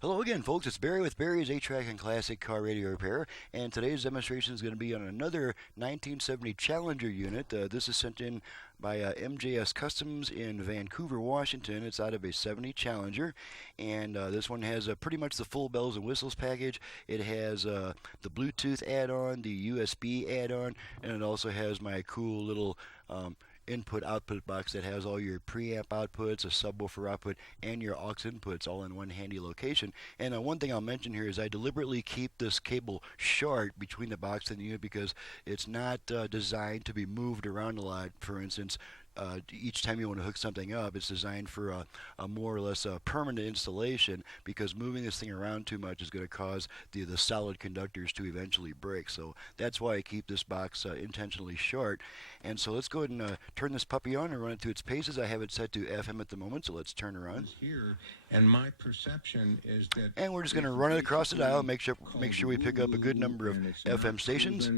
Hello again, folks. It's Barry with Barry's 8-Track and Classic Car Radio Repair, and today's demonstration is going to be on another 1970 Challenger unit. This is sent in by MJS Customs in Vancouver, Washington. It's out of a 70 Challenger, and this one has pretty much the full bells and whistles package. It has the Bluetooth add-on, the USB add-on, and it also has my cool little input-output box that has all your preamp outputs, a subwoofer output, and your aux inputs all in one handy location. And one thing I'll mention here is I deliberately keep this cable short between the box and the unit because it's not designed to be moved around a lot. For instance, each time you want to hook something up, it's designed for a more or less permanent installation, because moving this thing around too much is going to cause the solid conductors to eventually break. So that's why I keep this box intentionally short. And so let's go ahead and turn this puppy on and run it through its paces. I have it set to FM at the moment, so let's turn her on. Here, and my perception is that. And we're just going to run it across the dial, make sure we pick up a good number of FM stations.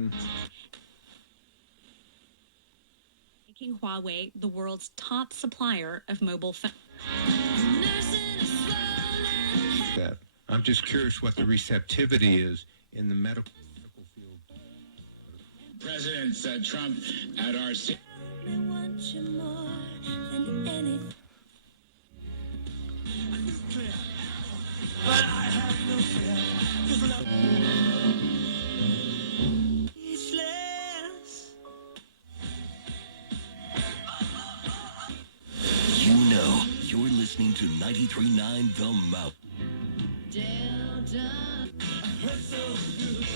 Making Huawei the world's top supplier of mobile phones. I'm just curious what the receptivity is in the medical field. President Trump at our. But I have no fear, 'cause love speechless. You know, you're listening to 93.9 The Mouth. Delta. So good.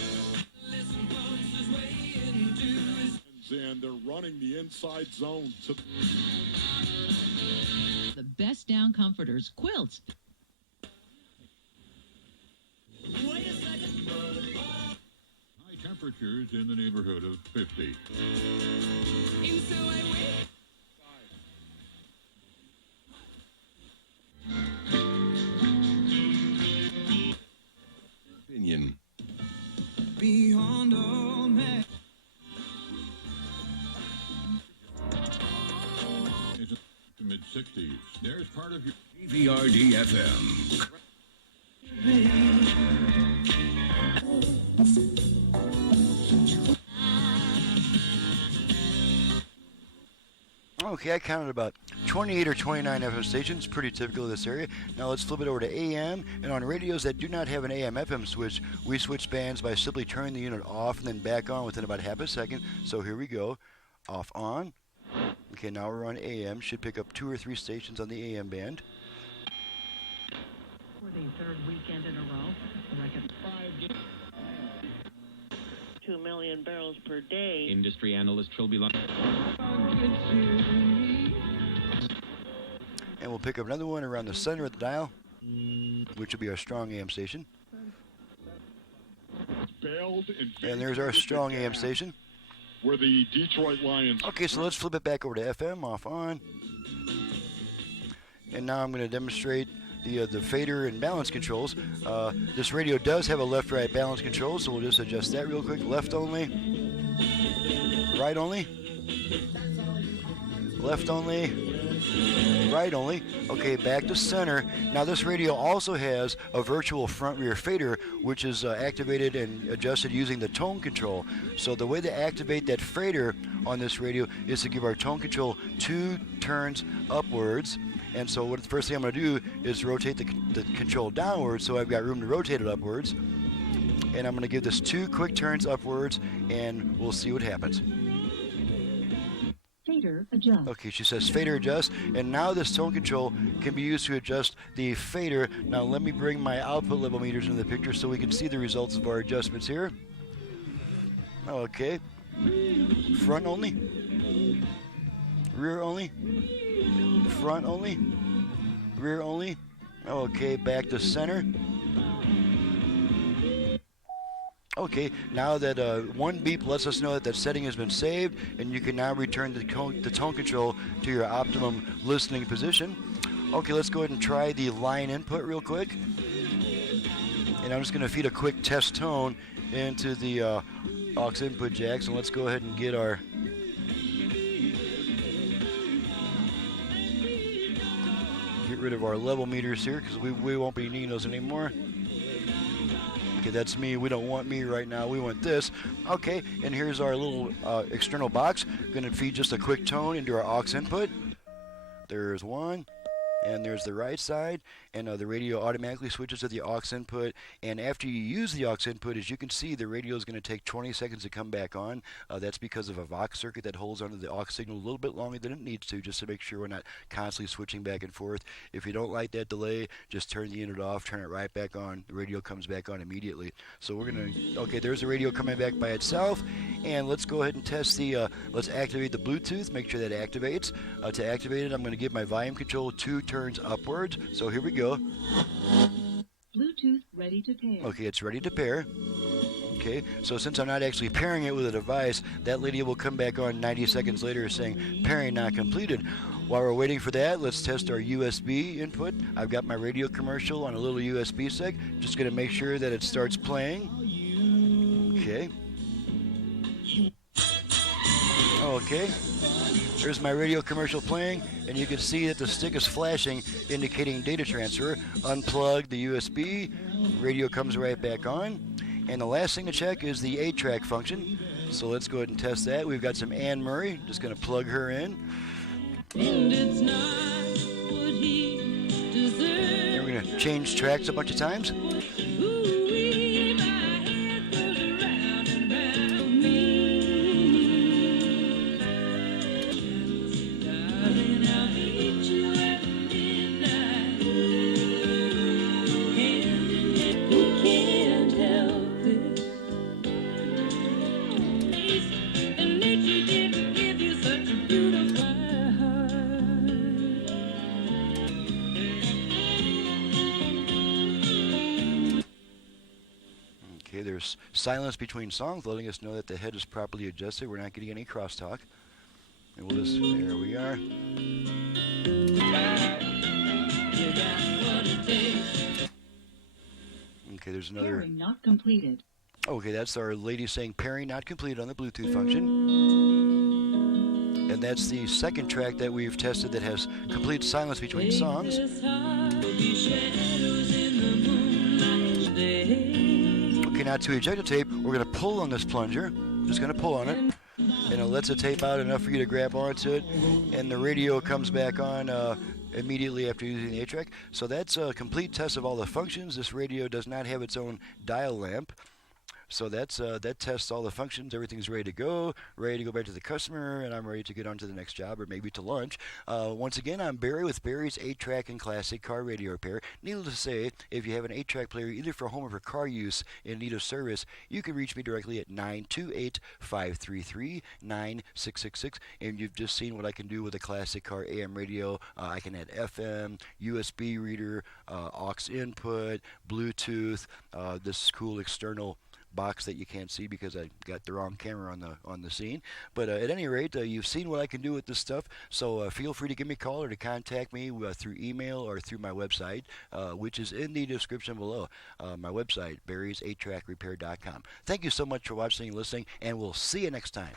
Listen, punch his way into his. And they're running the inside zone to the best down comforters, quilts. Wait a second. high temperatures in the neighborhood of 50. And so I wait. Opinion. Beyond all man. To mid-60s. There's part of your VRD-FM. Okay, I counted about 28 or 29 FM stations, pretty typical of this area. Now let's flip it over to AM, and on radios that do not have an AM-FM switch, we switch bands by simply turning the unit off and then back on within about half a second. So here we go, off, on. Okay, now we're on AM, should pick up 2 or 3 stations on the AM band. For the third weekend in a row, the record 2 million barrels per day. Industry analyst Trilby Long. And we'll pick up another one around the center of the dial, which will be our strong AM station. And there's our strong AM station. where the Detroit Lions. Okay, so let's flip it back over to FM, off, on. And now I'm going to demonstrate the fader and balance controls. This radio does have a left-right balance control, so we'll just adjust that real quick. Left only, right only, left only, right only. Okay, back to center. Now this radio also has a virtual front-rear fader, which is activated and adjusted using the tone control. So the way to activate that fader on this radio is to give our tone control 2 turns upwards. And so what the first thing I'm going to do is rotate the control downwards, so I've got room to rotate it upwards. And I'm going to give this 2 quick turns upwards, and we'll see what happens. fader adjust. Okay, she says fader adjust, and now this tone control can be used to adjust the fader. Now let me bring my output level meters into the picture so we can see the results of our adjustments here. Okay, front only, rear only, front only, rear only. Okay, back to center. Okay, now that one beep lets us know that that setting has been saved, and you can now return the tone control to your optimum listening position. Okay, let's go ahead and try the line input real quick. And I'm just going to feed a quick test tone into the aux input jack. So let's go ahead and get our rid of our level meters here because we won't be needing those anymore. Okay, that's me. We don't want me right now. We want this. Okay, and here's our little external box. Going to feed just a quick tone into our aux input. There's one. And there's the right side, and the radio automatically switches to the aux input. And after you use the aux input, as you can see, the radio is going to take 20 seconds to come back on. That's because of a Vox circuit that holds onto the aux signal a little bit longer than it needs to, just to make sure we're not constantly switching back and forth. If you don't like that delay, just turn the unit off, turn it right back on. The radio comes back on immediately. So we're going to, okay, there's the radio coming back by itself. And let's go ahead and test the, let's activate the Bluetooth, make sure that activates. To activate it, I'm going to give my volume control 2 turns upwards. So here we go. Bluetooth ready to pair. Okay, it's ready to pair. Okay, so since I'm not actually pairing it with a device, that lady will come back on 90 seconds later saying pairing not completed. While we're waiting for that, let's test our USB input. I've got my radio commercial on a little USB stick. Just going to make sure that it starts playing. Okay. Okay. There's my radio commercial playing, and you can see that the stick is flashing, indicating data transfer. Unplug the USB, radio comes right back on. And the last thing to check is the 8-track function. So let's go ahead and test that. We've got some Anne Murray, just going to plug her in. And we're going to change tracks a bunch of times. Okay, there's silence between songs, letting us know that the head is properly adjusted. We're not getting any crosstalk. And we'll just, there we are. Okay, there's another. Pairing not completed. Okay, that's our lady saying pairing not completed on the Bluetooth function. And that's the second track that we've tested that has complete silence between songs. Okay, now to eject the tape, we're going to pull on this plunger. Just going to pull on it. And it lets the tape out enough for you to grab onto it. And the radio comes back on immediately after using the 8-track. So that's a complete test of all the functions. This radio does not have its own dial lamp. So that's that tests all the functions. Everything's ready to go back to the customer, and I'm ready to get on to the next job or maybe to lunch. Once again, I'm Barry with Barry's 8-track and classic car radio repair. Needless to say, if you have an 8-track player either for home or for car use in need of service, you can reach me directly at 928-533-9666. And you've just seen what I can do with a classic car AM radio. I can add FM, USB reader, aux input, Bluetooth, this cool external box that you can't see because I got the wrong camera on the scene. But at any rate, you've seen what I can do with this stuff, so feel free to give me a call or to contact me through email or through my website, which is in the description below. My website, barrys8trackrepair.com. Thank you so much for watching and listening, and we'll see you next time.